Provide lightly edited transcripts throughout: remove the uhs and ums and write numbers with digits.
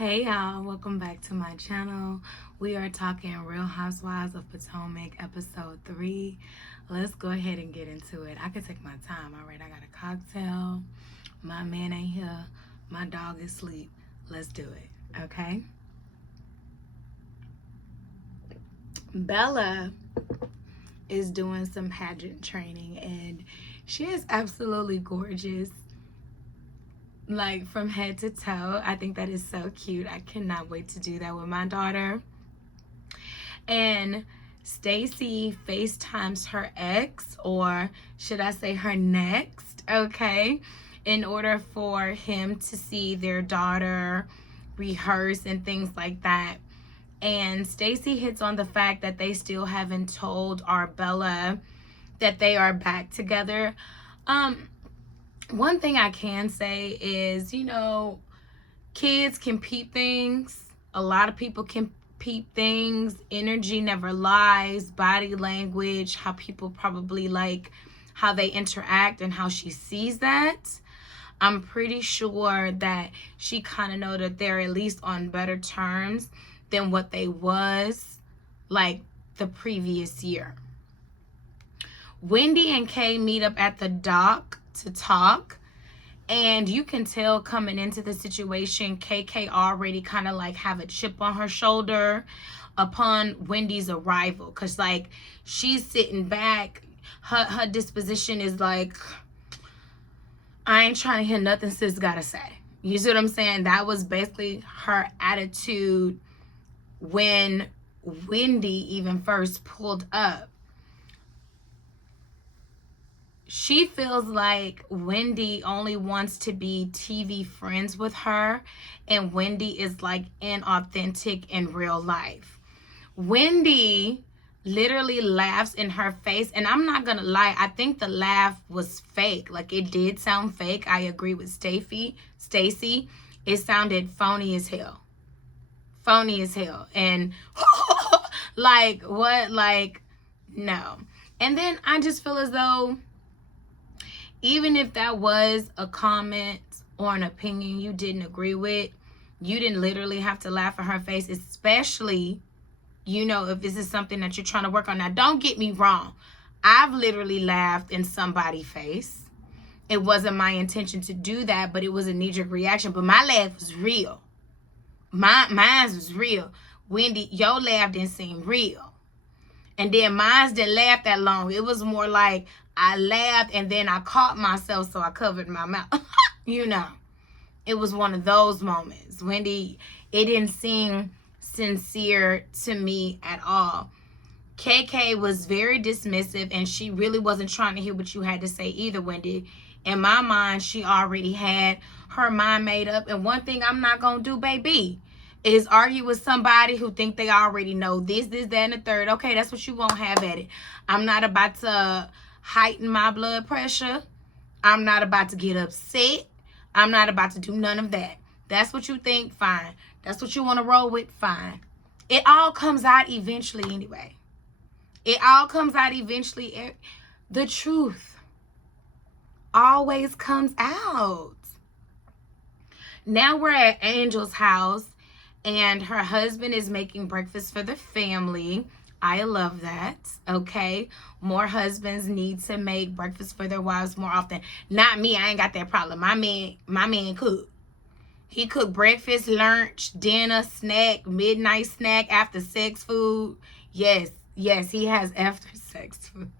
Hey y'all, welcome back to my channel. We are talking Real Housewives of Potomac episode 3. Let's go ahead and get into it. I can take my time. All right, I got a cocktail. My man ain't here. My dog is asleep. Let's do it, okay? Bella is doing some pageant training and she is absolutely gorgeous. Like from head to toe. I think that is so cute. I cannot wait to do that with my daughter. And Stacey FaceTimes her ex, or should I say her next, okay, in order for him to see their daughter rehearse and things like that. And Stacey hits on the fact that they still haven't told Arbella that they are back together. One thing I can say is, kids can peep things. A lot of people can peep things. Energy never lies. Body language, how people probably like how they interact and how she sees that. I'm pretty sure that she kind of know that they're at least on better terms than what they was like the previous year. Wendy and Kay meet up at the dock to talk, and you can tell coming into the situation, KK already kind of like have a chip on her shoulder upon Wendy's arrival, because like she's sitting back, her disposition is like, I ain't trying to hear nothing sis gotta say. You see what I'm saying? That was basically her attitude when Wendy even first pulled up. She feels like Wendy only wants to be TV friends with her, and Wendy is like inauthentic in real life. Wendy literally laughs in her face, and I'm not gonna lie, I think the laugh was fake. Like, it did sound fake. I agree with Stacey. It sounded phony as hell. Phony as hell. And like, what? Like, no. And then I just feel as though even if that was a comment or an opinion you didn't agree with, you didn't literally have to laugh in her face, especially, if this is something that you're trying to work on. Now, don't get me wrong. I've literally laughed in somebody's face. It wasn't my intention to do that, but it was a knee-jerk reaction. But my laugh was real. Mine was real. Wendy, your laugh didn't seem real. And then mine didn't laugh that long. It was more like I laughed and then I caught myself, so I covered my mouth. It was one of those moments. Wendy, it didn't seem sincere to me at all. KK was very dismissive, and she really wasn't trying to hear what you had to say either, Wendy. In my mind, she already had her mind made up. And one thing I'm not going to do, baby, is argue with somebody who think they already know this, that, and the third. Okay, that's what you won't have at it. I'm not about to heighten my blood pressure. I'm not about to get upset. I'm not about to do none of that. That's what you think, fine. That's what you want to roll with, fine. It all comes out eventually anyway. It all comes out eventually. The truth always comes out. Now we're at Angel's house, and her husband is making breakfast for the family. I love that, okay? More husbands need to make breakfast for their wives more often. Not me, I ain't got that problem. My man cook. He cooked breakfast, lunch, dinner, snack, midnight snack, after sex food. Yes, he has after sex food.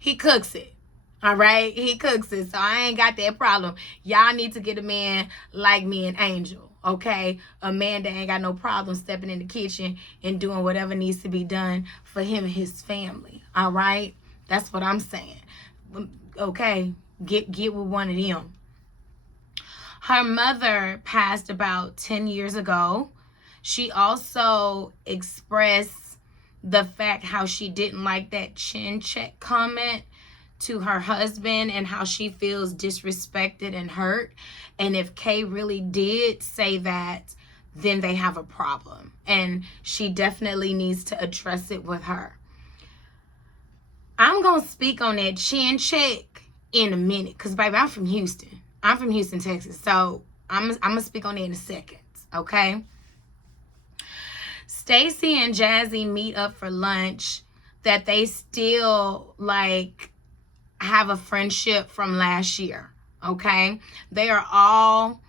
He cooks it. All right, he cooks it, so I ain't got that problem. Y'all need to get a man like me and Angel, okay? A man that ain't got no problem stepping in the kitchen and doing whatever needs to be done for him and his family, all right? That's what I'm saying, okay? Get with one of them. Her mother passed about 10 years ago. She also expressed the fact how she didn't like that chin check comment to her husband and how she feels disrespected and hurt. And if Kay really did say that, then they have a problem. And she definitely needs to address it with her. I'm going to speak on that chin check in a minute because, baby, I'm from Houston. I'm from Houston, Texas. So I'm gonna speak on it in a second, okay? Stacey and Jazzy meet up for lunch that they still like have a friendship from last year, okay? They are all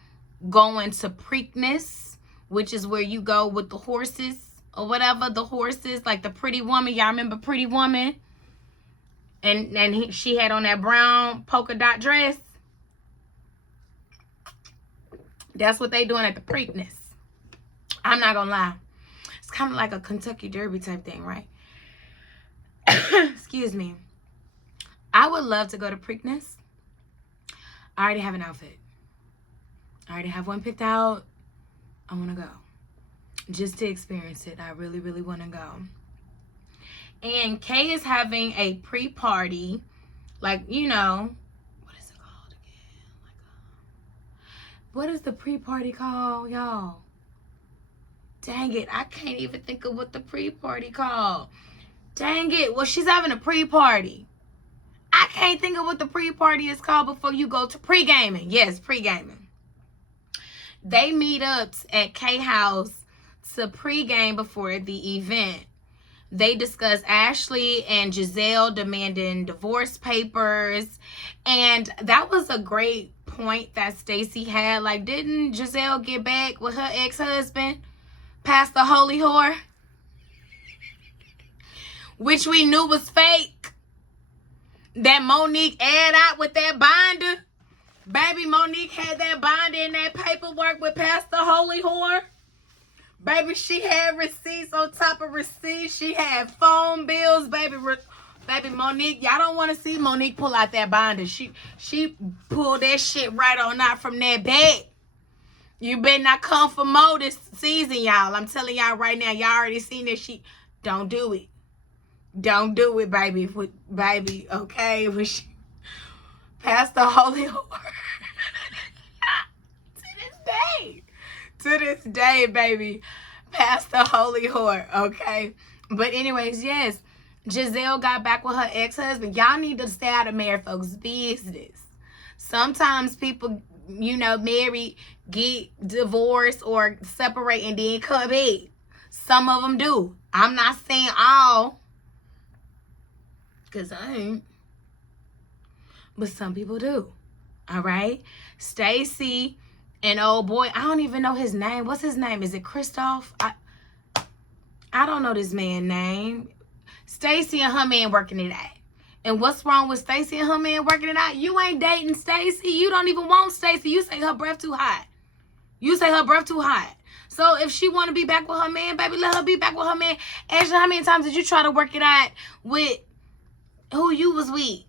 going to Preakness, which is where you go with the horses or whatever, the horses, like the Pretty Woman. Y'all remember Pretty Woman? And she had on that brown polka dot dress. That's what they doing at the Preakness. I'm not gonna lie. It's kind of like a Kentucky Derby type thing, right? Excuse me. I would love to go to Preakness. I already have an outfit. I already have one picked out. I want to go. Just to experience it. I really, really want to go. And Kay is having a pre-party. Like, you know. What is it called again? What is the pre-party called, y'all? Dang it. I can't even think of what the pre-party called. Dang it. Well, she's having a pre-party. I can't think of what the pre-party is called before you go to pre-gaming. Yes, pre-gaming. They meet up at K House to pre-game before the event. They discuss Ashley and Giselle demanding divorce papers. And that was a great point that Stacey had. Like, didn't Giselle get back with her ex-husband, Pastor Holy Whore? Which we knew was fake. That Monique aired out with that binder. Baby, Monique had that binder and that paperwork with Pastor Holy Whore. Baby, she had receipts on top of receipts. She had phone bills, baby. Baby, Monique, y'all don't want to see Monique pull out that binder. She pulled that shit right on out from that bag. You better not come for more this season, y'all. I'm telling y'all right now. Y'all already seen this shit. Don't do it. Don't do it, baby. Baby, okay? Pastor Holy Whore. To this day, baby. Pastor Holy Whore, okay? But anyways, yes. Giselle got back with her ex-husband. Y'all need to stay out of married folks' business. Sometimes people, you know, marry, get divorced or separate and then come back. Some of them do. I'm not saying all. Because I ain't. But some people do. All right? Stacey and old boy, I don't even know his name. What's his name? Is it Christoph? I don't know this man's name. Stacey and her man working it out. And what's wrong with Stacey and her man working it out? You ain't dating Stacey. You don't even want Stacey. You say her breath too hot. You say her breath too hot. So if she want to be back with her man, baby, let her be back with her man. Ashley, how many times did you try to work it out with who you was with?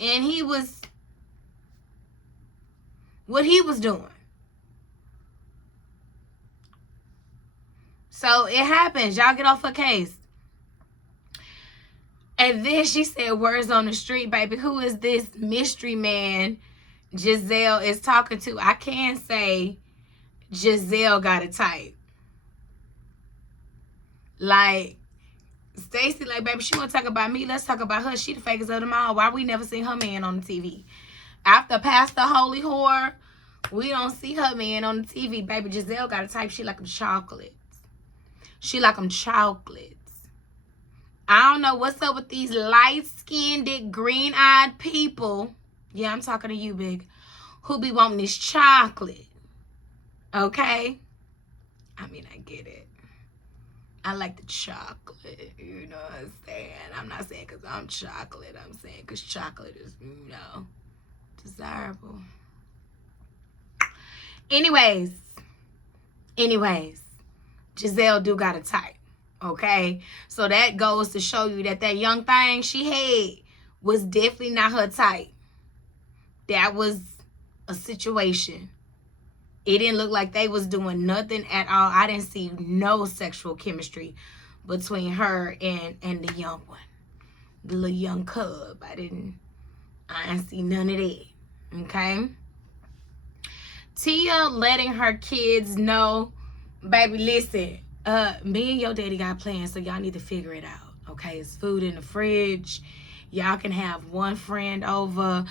And he was what he was doing. So it happens. Y'all get off her case. And then she said words on the street, baby. Who is this mystery man Giselle is talking to? I can't say Giselle got a type. Like, Stacey, like, baby, she want to talk about me. Let's talk about her. She the fakest of them all. Why we never seen her man on the TV? After Pastor Holy Whore, we don't see her man on the TV. Baby, Giselle got a type. She like them chocolates. She like them chocolates. I don't know what's up with these light-skinned, green-eyed people. Yeah, I'm talking to you, big. Who be wanting this chocolate. Okay? I mean, I get it. I like the chocolate. You know what I'm saying? I'm not saying because I'm chocolate. I'm saying because chocolate is, you know, desirable. Anyways. Giselle do got a type. Okay? So that goes to show you that young thing she had was definitely not her type. That was a situation. It didn't look like they was doing nothing at all. I didn't see no sexual chemistry between her and the young one. The little young cub. I didn't see none of that. Okay? Tia letting her kids know, baby, listen, me and your daddy got plans, so y'all need to figure it out. Okay? It's food in the fridge. Y'all can have one friend over.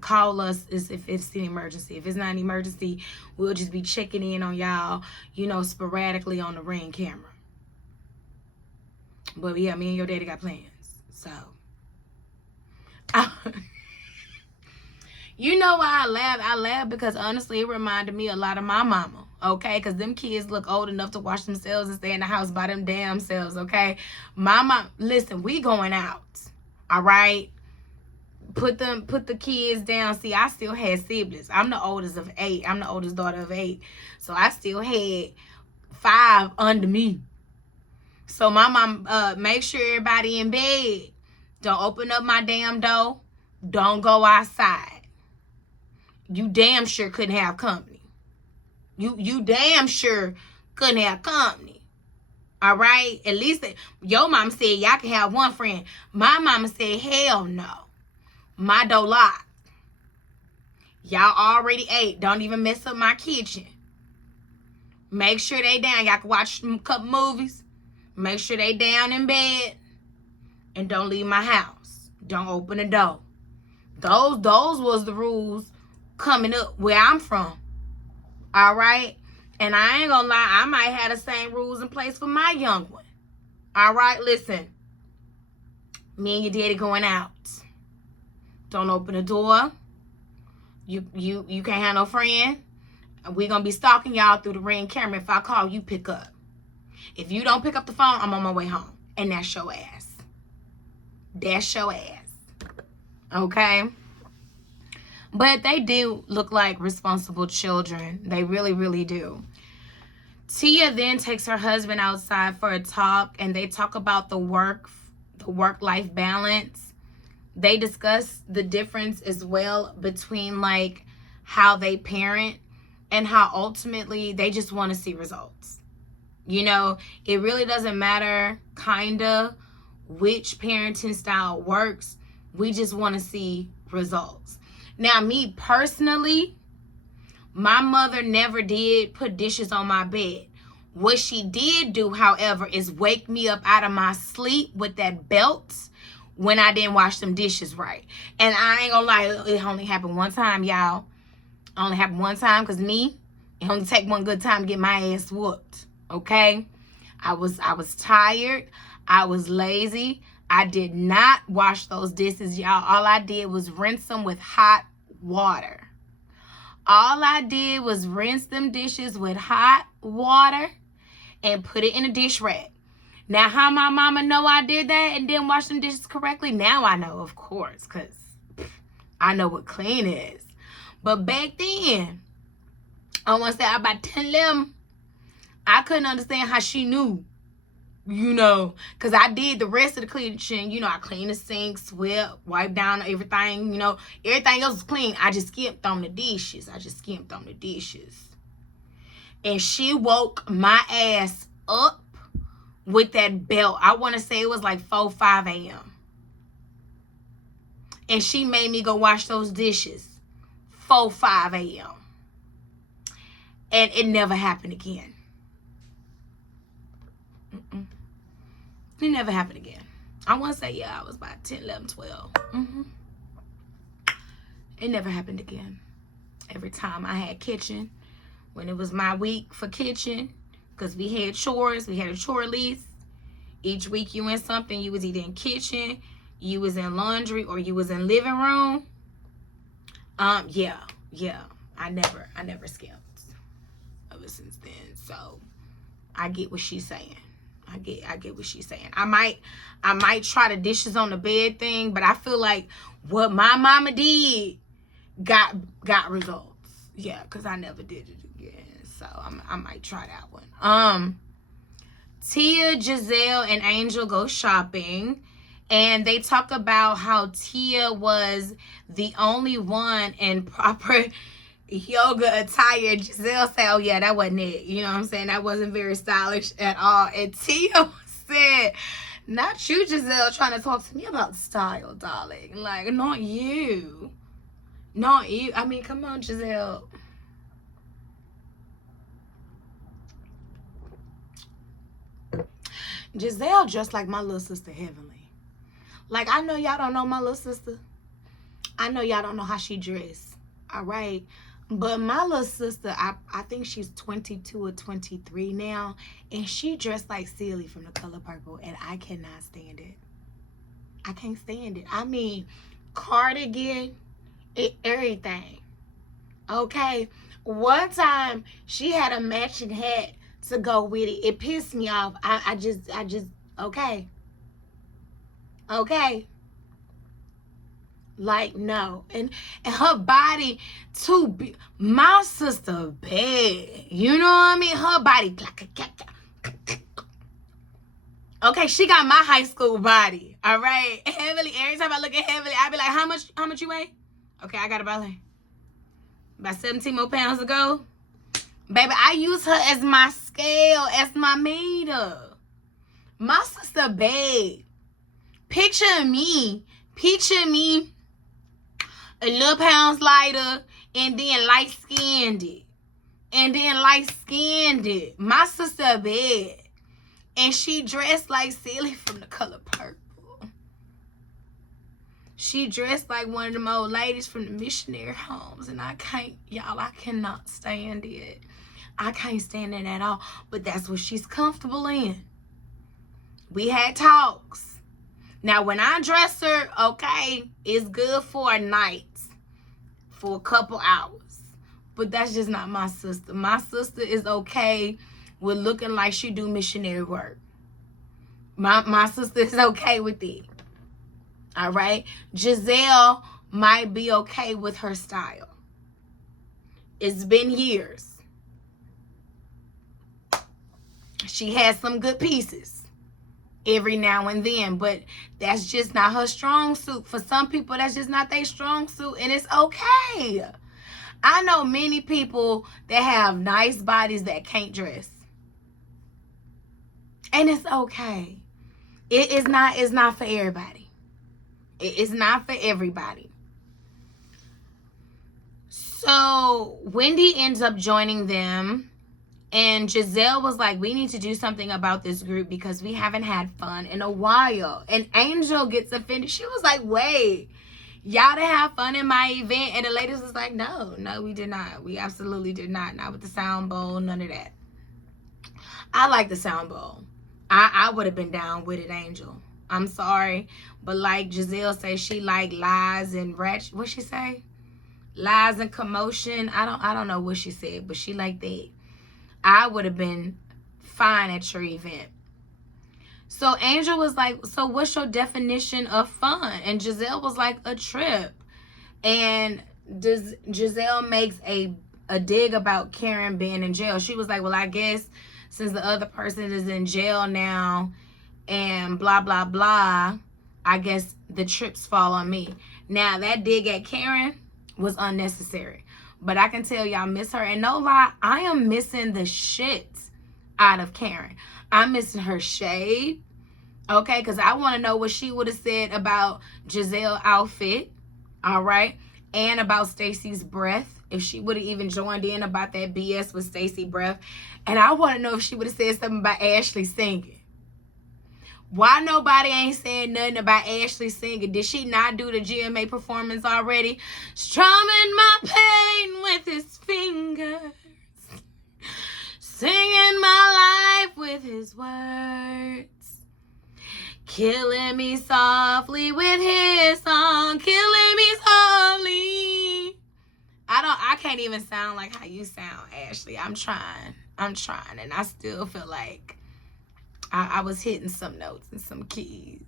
Call us if it's an emergency. If it's not an emergency, we'll just be checking in on y'all, sporadically on the Ring camera. But yeah, me and your daddy got plans. So, you know why I laugh? I laugh because honestly, it reminded me a lot of my mama. Okay, because them kids look old enough to wash themselves and stay in the house by them damn selves. Okay, my mom. Listen, we going out. All right. Put the kids down. See, I still had siblings. I'm the oldest of 8. I'm the oldest daughter of 8. So I still had 5 under me. So my mom, make sure everybody in bed. Don't open up my damn door. Don't go outside. You damn sure couldn't have company. You damn sure couldn't have company. All right? At least your mama said y'all can have one friend. My mama said, hell no. My door locked. Y'all already ate. Don't even mess up my kitchen. Make sure they down. Y'all can watch a couple movies. Make sure they down in bed. And don't leave my house. Don't open the door. Those was the rules coming up where I'm from. All right? And I ain't gonna lie, I might have the same rules in place for my young one. All right? Listen. Me and your daddy going out. Don't open the door. You can't have no friend. We're gonna be stalking y'all through the Ring camera. If I call, you pick up. If you don't pick up the phone, I'm on my way home. And that's your ass. That's your ass. Okay? But they do look like responsible children. They really, really do. Tia then takes her husband outside for a talk, and they talk about the work-life balance. They discuss the difference as well between like how they parent and how ultimately they just want to see results. It really doesn't matter kinda which parenting style works. We just want to see results. Now, me personally, my mother never did put dishes on my bed. What she did do, however, is wake me up out of my sleep with that belt when I didn't wash them dishes right. And I ain't gonna lie, it only happened one time, y'all. Only happened one time because it only take one good time to get my ass whooped. Okay? I was tired. I was lazy. I did not wash those dishes, y'all. All I did was rinse them with hot water. All I did was rinse them dishes with hot water and put it in a dish rack. Now, how my mama know I did that and didn't wash them dishes correctly? Now I know, of course, because I know what clean is. But back then, I want to say about 10, 11, I couldn't understand how she knew, because I did the rest of the kitchen. I cleaned the sink, swept, wiped down everything, everything else was clean. I just skipped on the dishes. And she woke my ass up with that belt. I want to say it was like 4, 5 a.m. And she made me go wash those dishes 4, 5 a.m. And it never happened again. It never happened again. I want to say, yeah, I was about 10, 11, 12. It never happened again. Every time I had kitchen, when it was my week for kitchen, because we had chores, we had a chore list. Each week you in something, you was either in kitchen, you was in laundry, or you was in living room. Yeah. I never skipped ever since then. So I get what she's saying. I get what she's saying. I might try the dishes on the bed thing, but I feel like what my mama did got results. Yeah, because I never did it again. So I might try that one. Tia, Giselle, and Angel go shopping, and they talk about how Tia was the only one in proper yoga attire. Giselle said, oh yeah, that wasn't it. You know what I'm saying? That wasn't very stylish at all. And Tia said, not you, Giselle, trying to talk to me about style, darling. Like, not you. Not you. I mean, come on, Giselle. Giselle just like my little sister Heavenly. Like, I know y'all don't know my little sister. I know y'all don't know how she dressed. All right. But my little sister, I think she's 22 or 23 now. And she dressed like Celie from The Color Purple. And I cannot stand it. I can't stand it. I mean, cardigan, everything. Okay. One time, she had a matching hat to go with it. It pissed me off. I just, okay. Okay. Like, no. And her body too big. My sister bad. You know what I mean? Her body. Okay, she got my high school body. All right. Heavily. Every time I look at Heavily, I be like, how much you weigh? Okay, I got about 17 more pounds to go. Baby, I use her as my scale, as my meter. My sister bad. Picture me a little pounds lighter, and then light skinned it. My sister bad. And she dressed like Celie from The Color Purple. She dressed like one of them old ladies from the missionary homes. And I cannot stand it. I can't stand it at all. But that's what she's comfortable in. We had talks. Now, when I dress her, okay, it's good for a night, for a couple hours. But that's just not my sister. My sister is okay with looking like she do missionary work. My sister is okay with it. All right? Giselle might be okay with her style. It's been years. She has some good pieces every now and then, but that's just not her strong suit. For some people, that's just not their strong suit, and it's okay. I know many people that have nice bodies that can't dress, and it's okay. It's not for everybody. It's not for everybody. So Wendy ends up joining them. And Giselle was like, we need to do something about this group because we haven't had fun in a while. And Angel gets offended. She was like, wait, y'all didn't have fun in my event? And the ladies was like, no, we did not. We absolutely did not. Not with the sound bowl, none of that. I like the sound bowl. I would have been down with it, Angel. I'm sorry. But like Giselle says, she like lies and ratchet. What she say? Lies and commotion. I don't know what she said, but she like that. I would have been fine at your event. So Angel was like, so what's your definition of fun? And Giselle was like, a trip. And Giselle makes a dig about Karen being in jail. She was like, well, I guess since the other person is in jail now and blah, blah, blah, I guess the trips fall on me. Now, that dig at Karen was unnecessary. But I can tell y'all miss her. And no lie, I am missing the shit out of Karen. I'm missing her shade. Okay, because I want to know what she would have said about Giselle's outfit. All right. And about Stacey's breath. If she would have even joined in about that BS with Stacey breath. And I want to know if she would have said something about Ashley singing. Why nobody ain't saying nothing about Ashley singing? Did she not do the GMA performance already? Strumming my pain with his fingers, singing my life with his words, killing me softly with his song, killing me softly. I can't even sound like how you sound, Ashley. I'm trying, and I still feel like I was hitting some notes and some keys.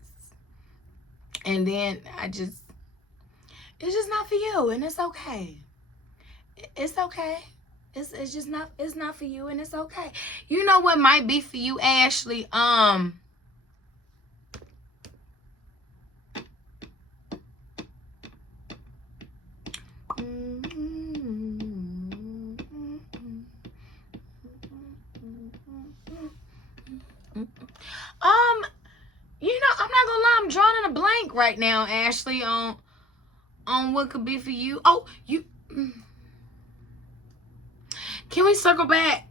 And then it's just not for you, and it's okay. It's okay. It's just not, it's not for you, and it's okay. You know what might be for you, Ashley? You know, I'm not gonna lie, I'm drawing in a blank right now, Ashley, on what could be for you. Oh, can we circle back?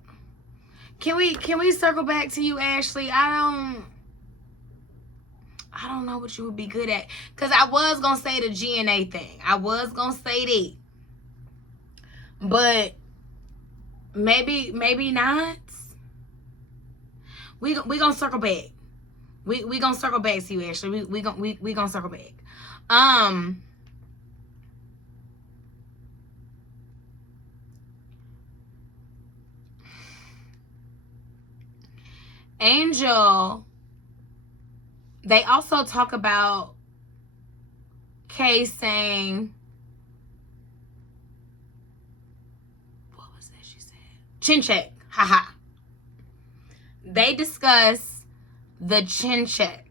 Can we circle back to you, Ashley? I I don't know what you would be good at. Because I was going to say the GNA thing. I was going to say that. But maybe not. We going to circle back. We going to circle back to you, actually. We going to circle back. Angel, they also talk about Kay saying, what was that she said? Chin check. Haha. They discuss the chin check.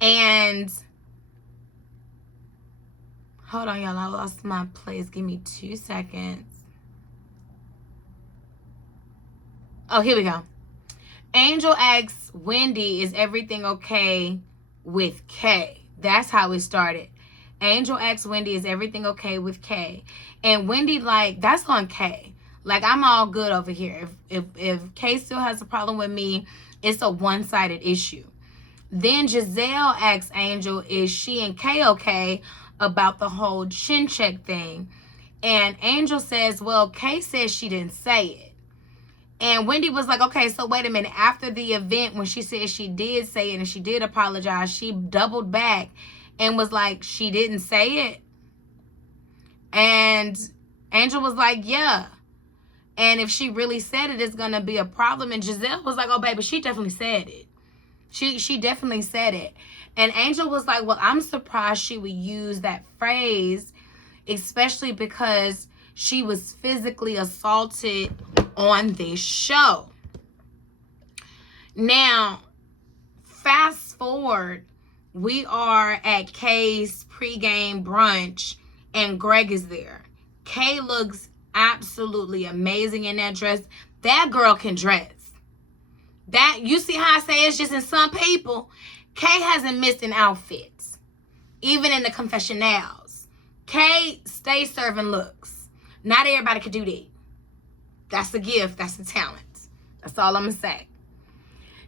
And hold on, y'all. I lost my place. Give me 2 seconds. Oh, here we go. Angel asks Wendy, is everything okay with Kay? That's how it started. Angel asks Wendy, is everything okay with Kay? And Wendy, like, that's on Kay. Like, I'm all good over here. If Kay still has a problem with me, it's a one-sided issue. Then Giselle asks Angel, is she and Kay okay about the whole chin check thing? And Angel says, well, Kay says she didn't say it. And Wendy was like, okay, so wait a minute. After the event, when she said she did say it and she did apologize, she doubled back and was like, she didn't say it. And Angel was like, yeah. And if she really said it, it's going to be a problem. And Giselle was like, oh, baby, she definitely said it. She definitely said it. And Angel was like, well, I'm surprised she would use that phrase, especially because she was physically assaulted on this show. Now, fast forward, we are at Kay's pregame brunch and Greg is there. Kay looks absolutely amazing in that dress. That girl can dress. That, you see how I say it's just in some people. Kay hasn't missed an outfit. Even in the confessionals. Kay stays serving looks. Not everybody could do that. That's a gift. That's a talent. That's all I'm going to say.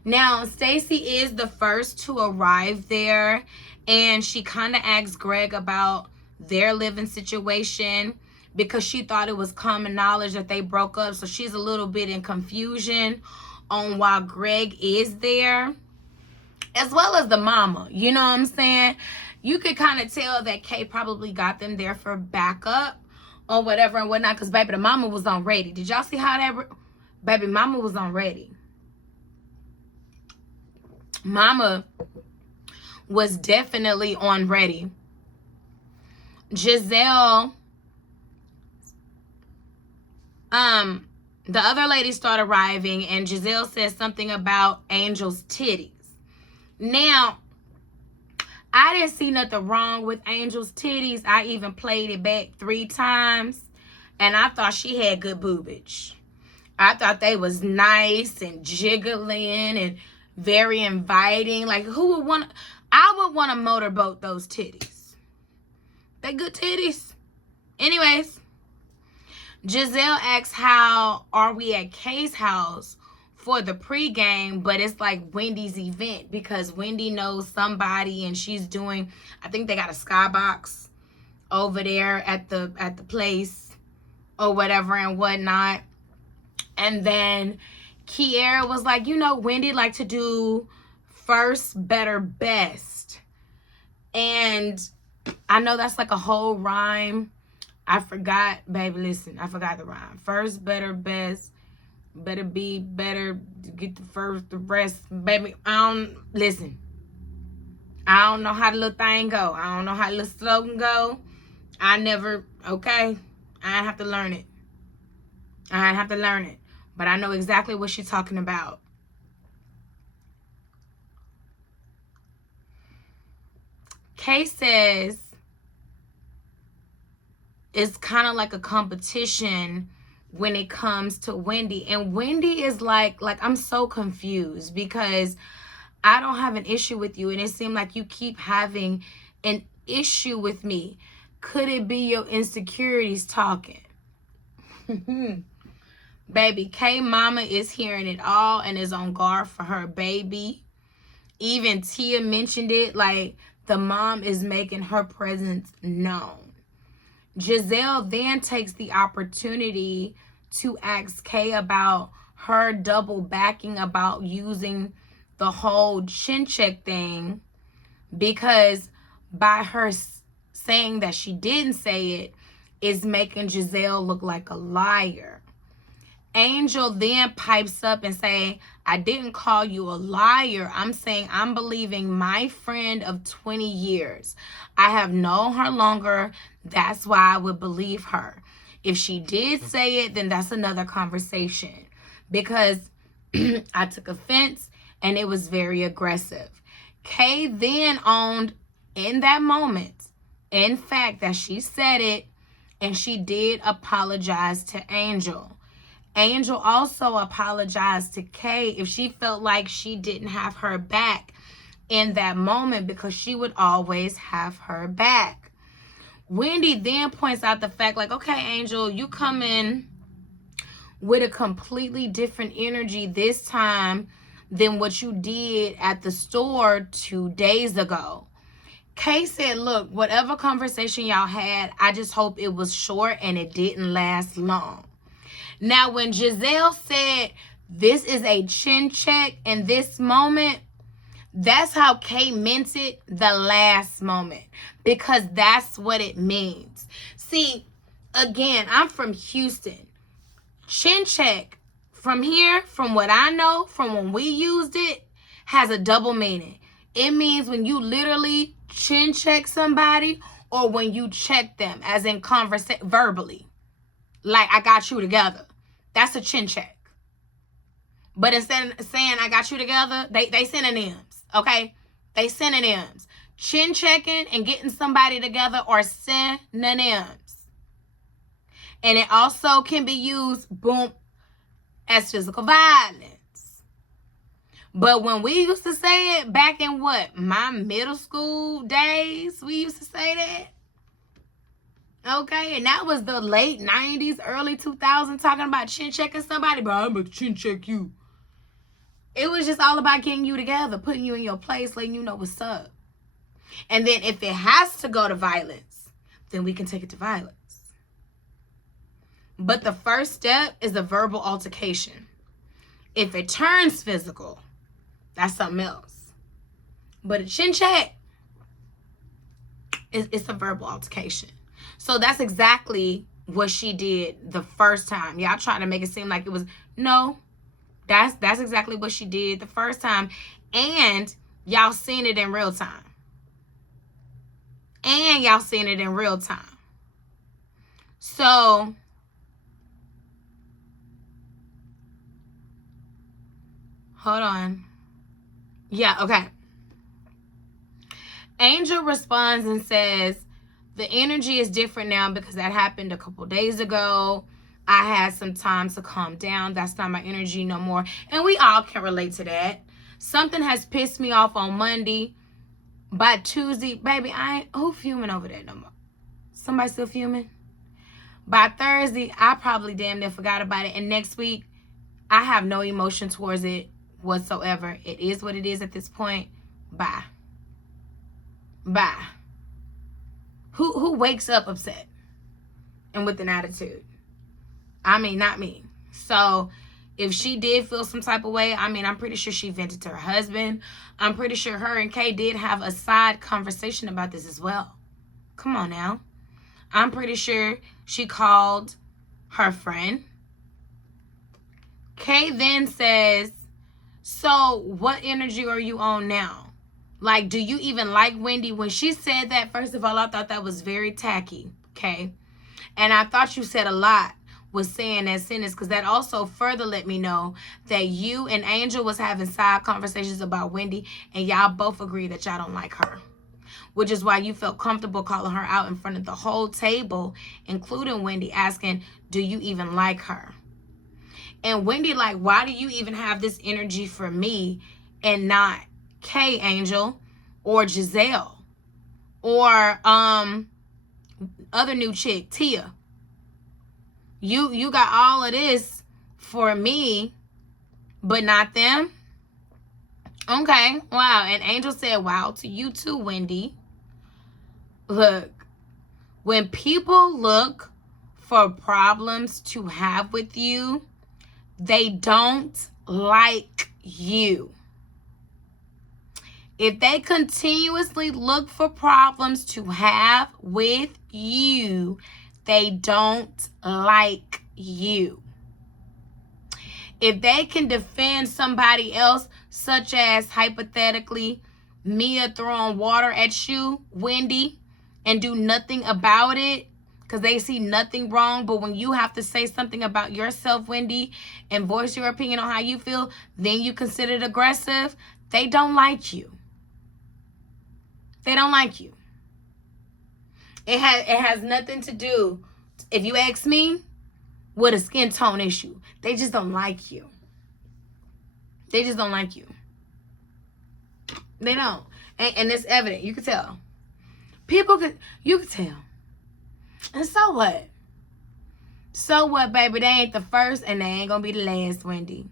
Now, Stacey is the first to arrive there. And she kind of asks Greg about their living situation. Because she thought it was common knowledge that they broke up. So she's a little bit in confusion on why Greg is there. As well as the mama. You know what I'm saying? You could kind of tell that Kay probably got them there for backup. Or whatever and whatnot. Because, baby, the mama was on ready. Did y'all see how that... Baby, mama was on ready. Mama was definitely on ready. Giselle... the other ladies start arriving. And Giselle says something about Angel's titties. Now... I didn't see nothing wrong with Angel's titties. I even played it back 3 times. And I thought she had good boobage. I thought they was nice and jiggling and very inviting. Like, who would want... I would want to motorboat those titties. They good titties. Anyways. Giselle asks how are we at Kay's house for the pregame, but it's like Wendy's event because Wendy knows somebody and she's doing, I think they got a skybox over there at the place or whatever and whatnot. And then Kiera was like, you know, Wendy like to do first, better, best. And I know that's like a whole rhyme. I forgot, baby, listen, I forgot the rhyme. First, better, best. Better be better, get the first, the rest. Baby, listen. I don't know how the little thing go. I don't know how the little slogan go. Okay? I have to learn it. But I know exactly what she's talking about. Kay says it's kind of like a competition when it comes to Wendy. And Wendy is like I'm so confused because I don't have an issue with you and it seems like you keep having an issue with me. Could it be your insecurities talking? Baby, Kay mama is hearing it all and is on guard for her baby. Even Tia mentioned it, like the mom is making her presence known. Giselle then takes the opportunity to ask Kay about her double backing about using the whole chin check thing, because by her saying that she didn't say it is making Giselle look like a liar. Angel then pipes up and say, I didn't call you a liar. I'm saying I'm believing my friend of 20 years. I have known her longer. That's why I would believe her. If she did say it, then that's another conversation, because I took offense and it was very aggressive. Kay then owned in that moment, in fact, that she said it, and she did apologize to Angel. Angel also apologized to Kay if she felt like she didn't have her back in that moment, because she would always have her back. Wendy then points out the fact, like, okay, Angel, you come in with a completely different energy this time than what you did at the store 2 days ago. Kay said, look, whatever conversation y'all had, I just hope it was short and it didn't last long. Now, when Giselle said this is a chin check in this moment, that's how Kay meant it the last moment, because that's what it means. See, again, I'm from Houston. Chin check from here, from what I know, from when we used it, has a double meaning. It means when you literally chin check somebody, or when you check them, as in verbally. Like, I got you together. That's a chin check. But instead of saying I got you together, they synonyms, okay? They synonyms. Chin checking and getting somebody together are synonyms. And it also can be used, boom, as physical violence. But when we used to say it back in my middle school days, we used to say that. Okay, and that was the late 90s, early 2000s, talking about chin checking somebody, but I'm gonna chin check you. It was just all about getting you together, putting you in your place, letting you know what's up. And then if it has to go to violence, then we can take it to violence. But the first step is a verbal altercation. If it turns physical, that's something else. But a chin check, it's a verbal altercation. So that's exactly what she did the first time. Y'all trying to make it seem like it was, no. That's exactly what she did the first time. And y'all seen it in real time. So, hold on. Yeah, okay. Angel responds and says, the energy is different now because that happened a couple days ago. I had some time to calm down. That's not my energy no more. And we all can relate to that. Something has pissed me off on Monday. By Tuesday, baby, who fuming over there no more? Somebody still fuming? By Thursday, I probably damn near forgot about it. And next week, I have no emotion towards it whatsoever. It is what it is at this point. Bye. Who wakes up upset and with an attitude? I mean, not me. So if she did feel some type of way, I mean, I'm pretty sure she vented to her husband. I'm pretty sure her and Kay did have a side conversation about this as well. Come on now. I'm pretty sure she called her friend. Kay then says, so what energy are you on now? Like, do you even like Wendy? When she said that, first of all, I thought that was very tacky, okay? And I thought you said a lot was saying that sentence, because that also further let me know that you and Angel was having side conversations about Wendy, and y'all both agree that y'all don't like her, which is why you felt comfortable calling her out in front of the whole table, including Wendy, asking, do you even like her? And Wendy like, why do you even have this energy for me and not Kay, Angel, or Giselle, or other new chick, Tia? You got all of this for me, but not them. Okay, wow. And Angel said, wow to you too, Wendy. Look, when people look for problems to have with you, they don't like you. If they continuously look for problems to have with you, they don't like you. If they can defend somebody else, such as hypothetically Mia throwing water at you, Wendy, and do nothing about it because they see nothing wrong, but when you have to say something about yourself, Wendy, and voice your opinion on how you feel, then you consider it aggressive, they don't like you. They don't like you. It has nothing to do, if you ask me, with a skin tone issue. They just don't like you. They just don't like you. They don't. And it's evident. You can tell. You can tell. And so what? So what, baby? They ain't the first and they ain't gonna be the last, Wendy.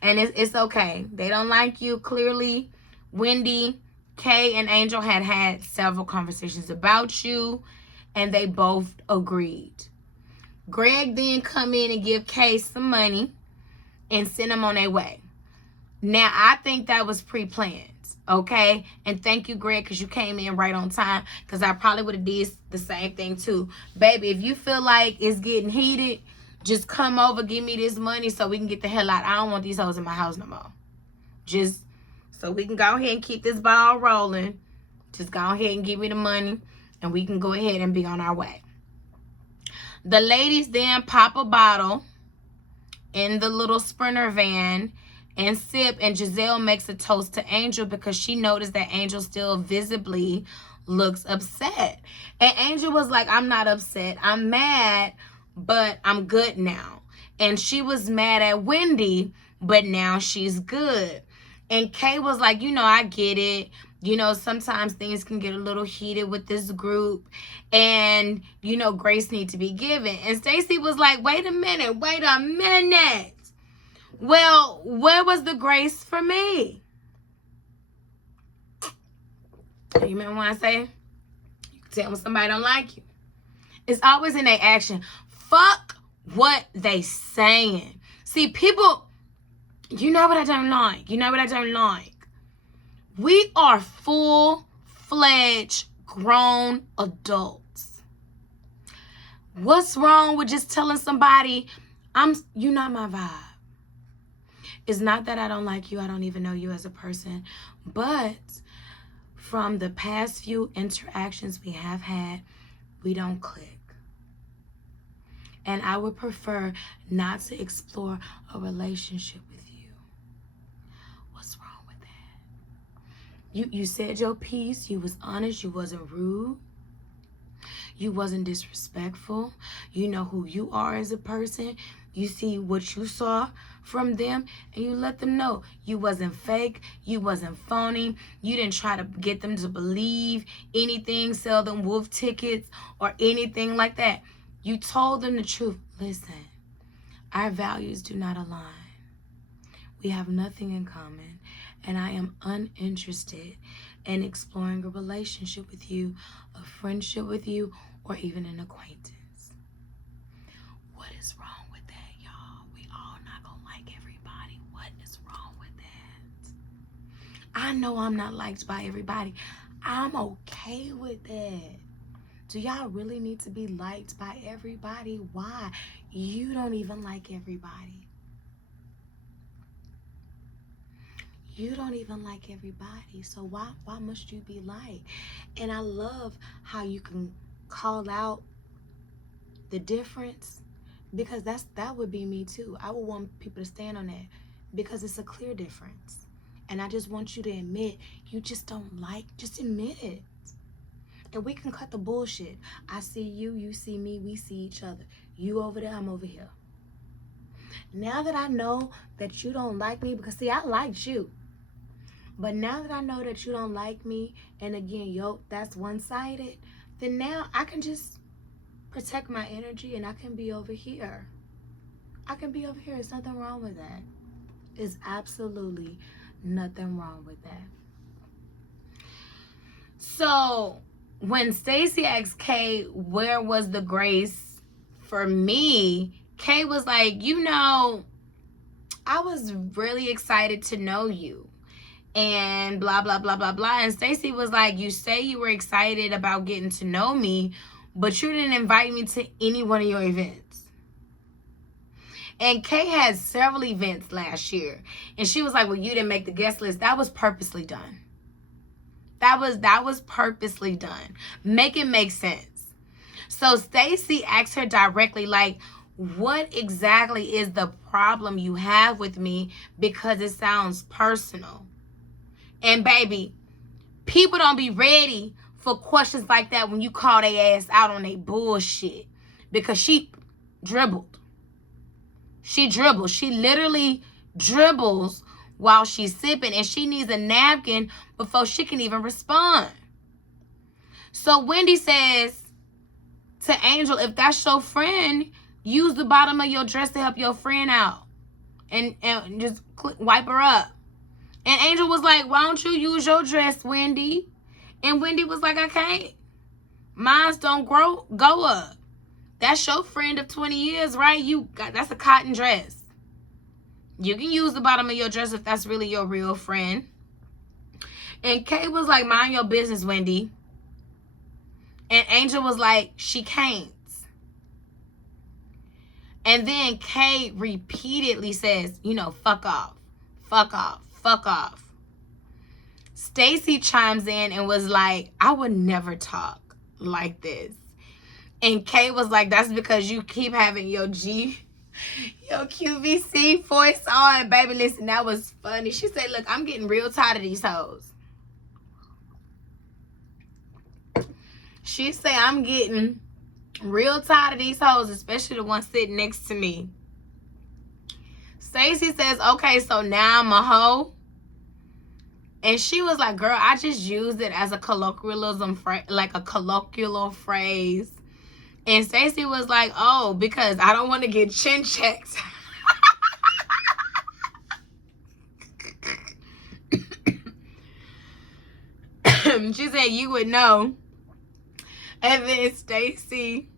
And it's okay. They don't like you. Clearly, Wendy, Kay, and Angel had several conversations about you, and they both agreed. Greg then come in and give Kay some money and send them on their way. Now, I think that was pre-planned, okay? And thank you, Greg, because you came in right on time, because I probably would have did the same thing too. Baby, if you feel like it's getting heated, just come over, give me this money so we can get the hell out. I don't want these hoes in my house no more. Just so we can go ahead and keep this ball rolling. Just go ahead and give me the money, and we can go ahead and be on our way. The ladies then pop a bottle in the little Sprinter van and sip, and Giselle makes a toast to Angel because she noticed that Angel still visibly looks upset. And Angel was like, I'm not upset. I'm mad, but I'm good now. And she was mad at Wendy, but now she's good. And Kay was like, I get it. Sometimes things can get a little heated with this group, and, grace needs to be given. And Stacey was like, wait a minute. Well, where was the grace for me? You remember when I say, you can tell when somebody don't like you. It's always in their action. Fuck what they saying. See, people, you know what I don't like? We are full-fledged grown adults. What's wrong with just telling somebody, you're not my vibe? It's not that I don't like you. I don't even know you as a person. But from the past few interactions we have had, we don't click. And I would prefer not to explore a relationship with you. What's wrong with that? You said your piece. You was honest. You wasn't rude. You wasn't disrespectful. You know who you are as a person. You see what you saw from them, and you let them know you wasn't fake, you wasn't phony, you didn't try to get them to believe anything, sell them wolf tickets or anything like that. You told them the truth. Listen, our values do not align. We have nothing in common, and I am uninterested in exploring a relationship with you, a friendship with you, or even an acquaintance. What is wrong with that, y'all? We all not gonna like everybody. What is wrong with that? I know I'm not liked by everybody. I'm okay with that. Do y'all really need to be liked by everybody? Why? You don't even like everybody. You don't even like everybody. So why must you be liked? And I love how you can call out the difference, because that would be me too. I would want people to stand on that because it's a clear difference. And I just want you to admit you just don't like, just admit it. And we can cut the bullshit. I see you, you see me, we see each other. You over there, I'm over here. Now that I know that you don't like me, because see, I liked you. But now that I know that you don't like me, and again, that's one-sided, then now I can just protect my energy and I can be over here. There's nothing wrong with that. There's absolutely Nothing wrong with that. So when Stacey asked Kay, where was the grace for me, Kay was like, you know, I was really excited to know you. And blah, blah, blah, blah, blah. And Stacey was like, you say you were excited about getting to know me, but you didn't invite me to any one of your events. And Kay had several events last year. And she was like, well, you didn't make the guest list. That was purposely done. That was purposely done. Make it make sense. So Stacey asked her directly, like, what exactly is the problem you have with me? Because it sounds personal. And baby, people don't be ready for questions like that when you call their ass out on their bullshit. Because she dribbled. She dribbles. She literally dribbles while she's sipping, and she needs a napkin before she can even respond. So Wendy says to Angel, if that's your friend, use the bottom of your dress to help your friend out. And just wipe her up. And Angel was like, why don't you use your dress, Wendy? And Wendy was like, I can't. Mines don't go up. That's your friend of 20 years, right? That's a cotton dress. You can use the bottom of your dress if that's really your real friend. And Kay was like, mind your business, Wendy. And Angel was like, she can't. And then Kay repeatedly says, you know, fuck off. Fuck off. Fuck off. Stacey chimes in and was like, I would never talk like this. And Kay was like, that's because you keep having your QVC voice on. Baby, listen, that was funny. She said, look, I'm getting real tired of these hoes. She said, I'm getting real tired of these hoes, especially the one sitting next to me. Stacey says, okay, so now I'm a hoe. And she was like, girl, I just used it as a colloquialism, like a colloquial phrase. And Stacey was like, oh, because I don't want to get chin checked. She said, you would know. And then Stacey,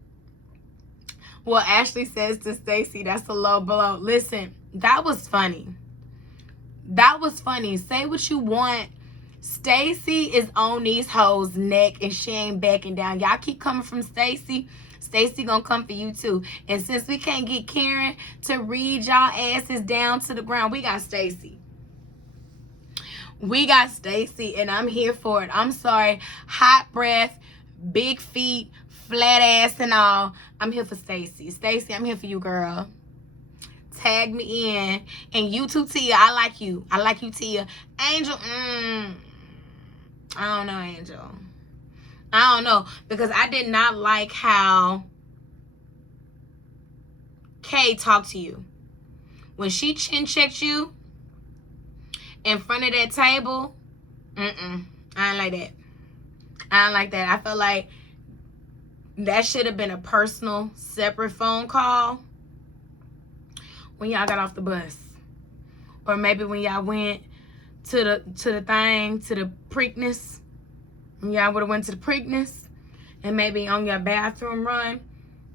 well, Ashley says to Stacey, that's a low blow. Listen, that was funny. That was funny. Say what you want. Stacey is on these hoes' neck and she ain't backing down. Y'all keep coming from Stacey. Stacey gonna come for you too. And since we can't get Karen to read y'all asses down to the ground, we got Stacey. We got Stacey, and I'm here for it. I'm sorry. Hot breath, big feet, flat ass and all. I'm here for Stacey. Stacey, I'm here for you, girl. Tag me in. And you too, Tia. I like you. I like you, Tia. Angel, I don't know, Angel. I don't know. Because I did not like how Kay talked to you. When she chin checked you in front of that table, I don't like that. I don't like that. I felt like that should have been a personal, separate phone call when y'all got off the bus. Or maybe when y'all went to the Preakness. When y'all would have went to the Preakness. And maybe on your bathroom run,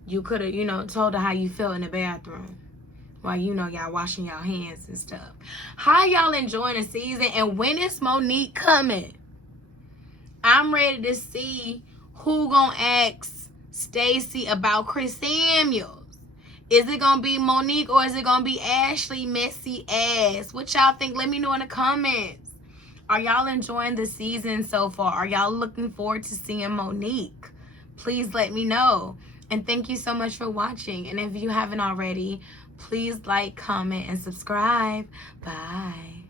you could have, told her how you felt in the bathroom. While, y'all washing y'all hands and stuff. How y'all enjoying the season? And when is Monique coming? I'm ready to see who gonna ask Stacey about Chris Samuels. Is it gonna be Monique or is it gonna be Ashley messy ass? What y'all think? Let me know in the comments. Are y'all enjoying the season so far? Are y'all looking forward to seeing Monique? Please let me know. And thank you so much for watching. And if you haven't already, please like, comment, and subscribe. Bye.